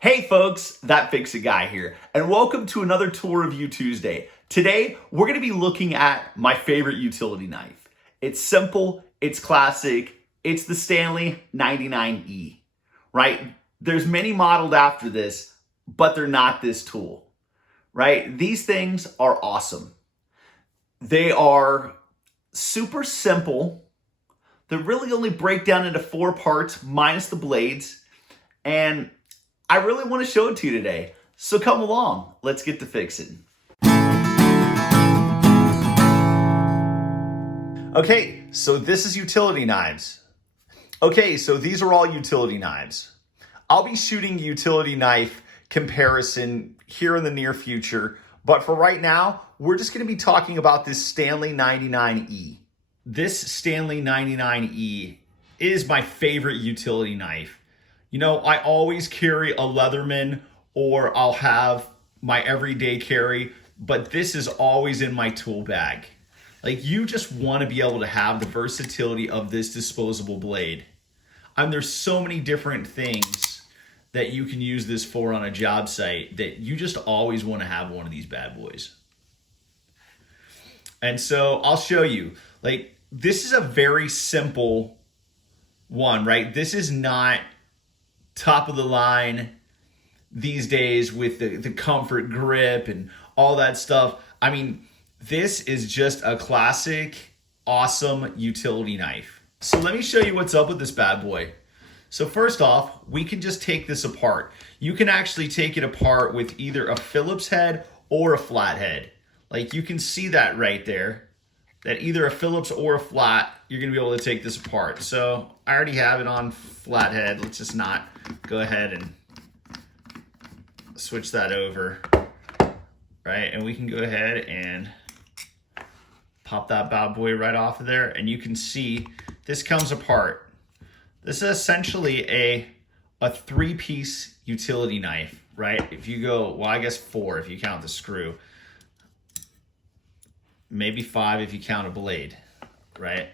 Hey folks, That Fix-It Guy here, and welcome to another Tool Review Tuesday. Today, we're gonna be looking at my favorite utility knife. It's simple, it's classic, it's the Stanley 99E, right? There's many modeled after this, but they're not this tool, right? These things are awesome. They are super simple. They really only break down into 4 parts minus the blades, and I really want to show it to you today. So come along, let's get to fixing. Okay, so this is utility knives. Okay, so these are all utility knives. I'll be shooting utility knife comparison here in the near future, but for right now, we're just going to be talking about this Stanley 99E. This Stanley 99E is my favorite utility knife. You know, I always carry a Leatherman or I'll have my everyday carry, but this is always in my tool bag. Like, you just want to be able to have the versatility of this disposable blade. And there's so many different things that you can use this for on a job site that you just always want to have one of these bad boys. And so I'll show you. Like, this is a very simple one, right? This is not top of the line these days with the comfort grip and all that stuff. I mean, this is just a classic, awesome utility knife. So let me show you what's up with this bad boy. So first off, we can just take this apart. You can actually take it apart with either a Phillips head or a flat head. Like, you can see that right there, that either a Phillips or a flat, you're gonna be able to take this apart. So I already have it on flathead. Let's just not go ahead and switch that over, right? And we can go ahead and pop that bad boy right off of there. And you can see this comes apart. This is essentially a 3-piece utility knife, right? If you go, well, I guess 4 if you count the screw. Maybe 5 if you count a blade, right?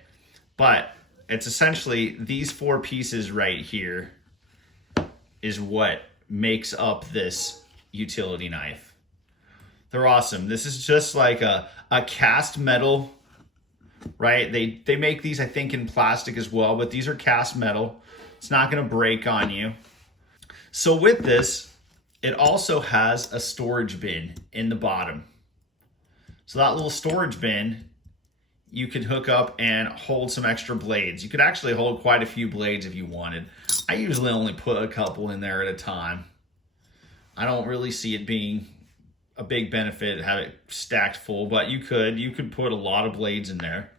But it's essentially these 4 pieces right here is what makes up this utility knife. They're awesome. This is just like a cast metal, right? They make these, I think, in plastic as well, but these are cast metal. It's not gonna break on you. So with this, it also has a storage bin in the bottom. So that little storage bin, you can hook up and hold some extra blades. You could actually hold quite a few blades if you wanted. I usually only put a couple in there at a time. I don't really see it being a big benefit to have it stacked full, but you could put a lot of blades in there.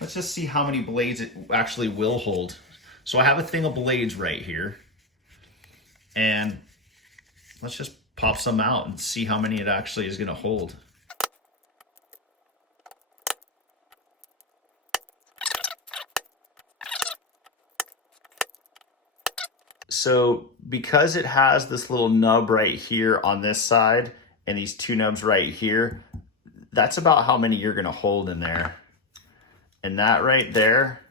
Let's just see how many blades it actually will hold. So I have a thing of blades right here, and let's just pop some out and see how many it actually is going to hold. So because it has this little nub right here on this side and these 2 nubs right here, that's about how many you're going to hold in there. And that right there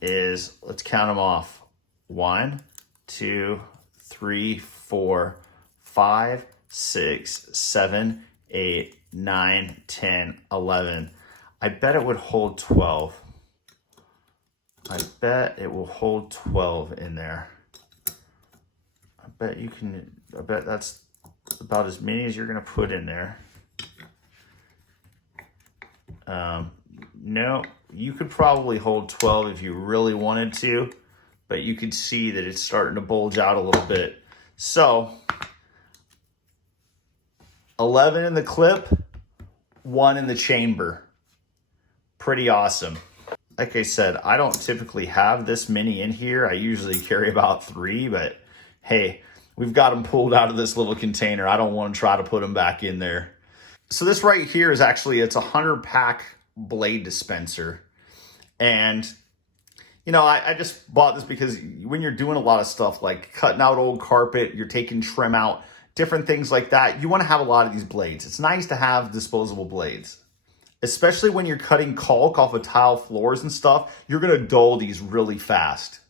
is, let's count them off. 1, 2, 3, 4, 5, 6, 7, 8, 9, 10, 11. I bet it would hold 12. I bet it will hold 12 in there. I bet that's about as many as you're gonna put in there. No, you could probably hold 12 if you really wanted to, but you could see that it's starting to bulge out a little bit. So 11 in the clip, 1 in the chamber. Pretty awesome. Like I said, I don't typically have this many in here. I usually carry about 3, but hey, we've got them pulled out of this little container. I don't want to try to put them back in there. So this right here is actually, it's a 100-pack blade dispenser. And, you know, I just bought this because when you're doing a lot of stuff like cutting out old carpet, you're taking trim out, different things like that, you want to have a lot of these blades. It's nice to have disposable blades. Especially when you're cutting caulk off of tile floors and stuff, you're gonna dull these really fast.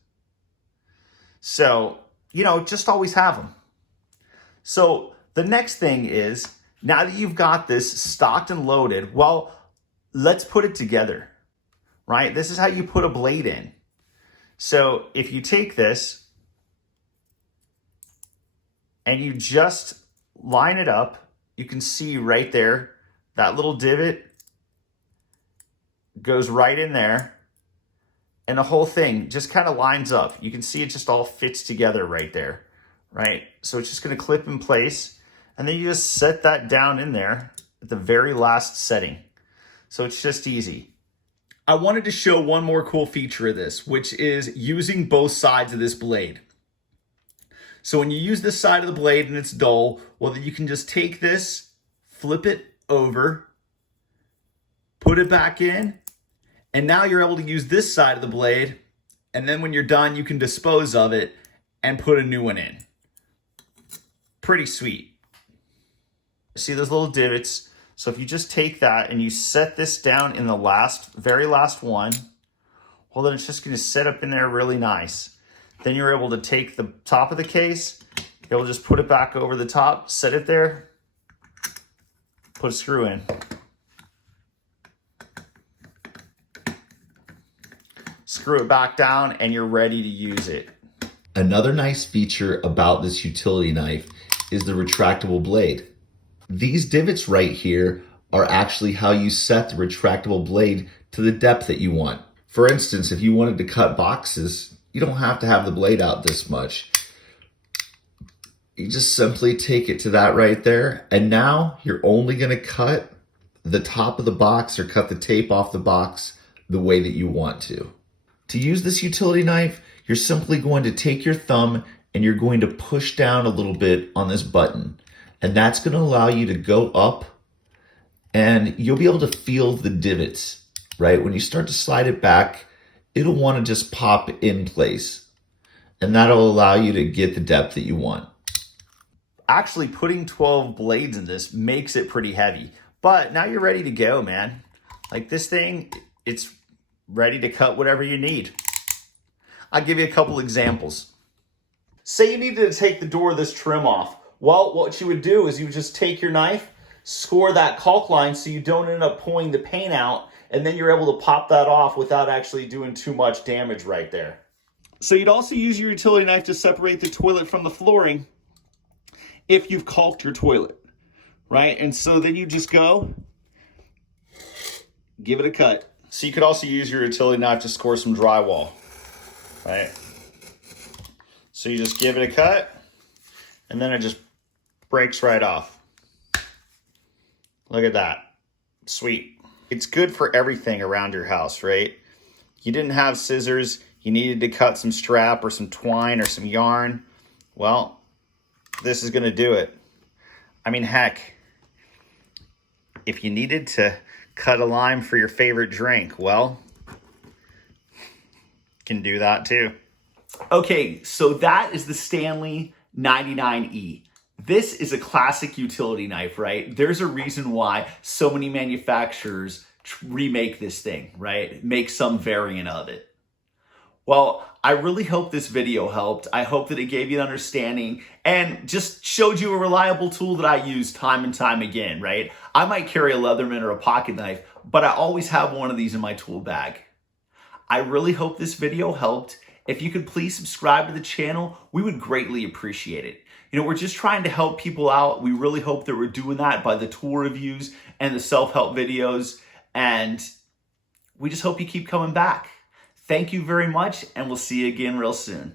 So just always have them. So the next thing is, now that you've got this stocked and loaded, well, let's put it together, right? This is how you put a blade in. So if you take this and you just line it up, you can see right there, that little divot goes right in there, and the whole thing just kind of lines up. You can see it just all fits together right there, right? So it's just going to clip in place, and then you just set that down in there at the very last setting. So it's just easy. I wanted to show one more cool feature of this, which is using both sides of this blade. So when you use this side of the blade and it's dull, well, you can just take this, flip it over, put it back in, and now you're able to use this side of the blade, and then when you're done, you can dispose of it and put a new one in. Pretty sweet. See those little divots? So if you just take that and you set this down in the very last one, well, then it's just going to sit up in there really nice. Then you're able to take the top of the case, you're able to just put it back over the top, set it there, put a screw in. Screw it back down, and you're ready to use it. Another nice feature about this utility knife is the retractable blade. These divots right here are actually how you set the retractable blade to the depth that you want. For instance, if you wanted to cut boxes, you don't have to have the blade out this much. You just simply take it to that right there, and now you're only going to cut the top of the box or cut the tape off the box the way that you want to. To use this utility knife, you're simply going to take your thumb and you're going to push down a little bit on this button. And that's going to allow you to go up, and you'll be able to feel the divots, right? When you start to slide it back, it'll want to just pop in place. And that'll allow you to get the depth that you want. Actually, putting 12 blades in this makes it pretty heavy. But now you're ready to go, man. Like this thing, it's ready to cut whatever you need. I'll give you a couple examples. Say you needed to take the door of this trim off. Well, what you would do is you would just take your knife, score that caulk line so you don't end up pulling the paint out, and then you're able to pop that off without actually doing too much damage right there. So you'd also use your utility knife to separate the toilet from the flooring if you've caulked your toilet, right? And so then you just go, give it a cut. So you could also use your utility knife to score some drywall, right? So you just give it a cut, and then it just breaks right off. Look at that. Sweet. It's good for everything around your house, right? You didn't have scissors, you needed to cut some strap or some twine or some yarn. Well, this is going to do it. I mean, heck, if you needed to cut a lime for your favorite drink, well, can do that too. Okay, so that is the Stanley 99E. This is a classic utility knife, right? There's a reason why so many manufacturers remake this thing, right? Make some variant of it. Well, I really hope this video helped. I hope that it gave you an understanding and just showed you a reliable tool that I use time and time again, right? I might carry a Leatherman or a pocket knife, but I always have one of these in my tool bag. I really hope this video helped. If you could please subscribe to the channel, we would greatly appreciate it. You know, we're just trying to help people out. We really hope that we're doing that by the tool reviews and the self-help videos. And we just hope you keep coming back. Thank you very much, and we'll see you again real soon.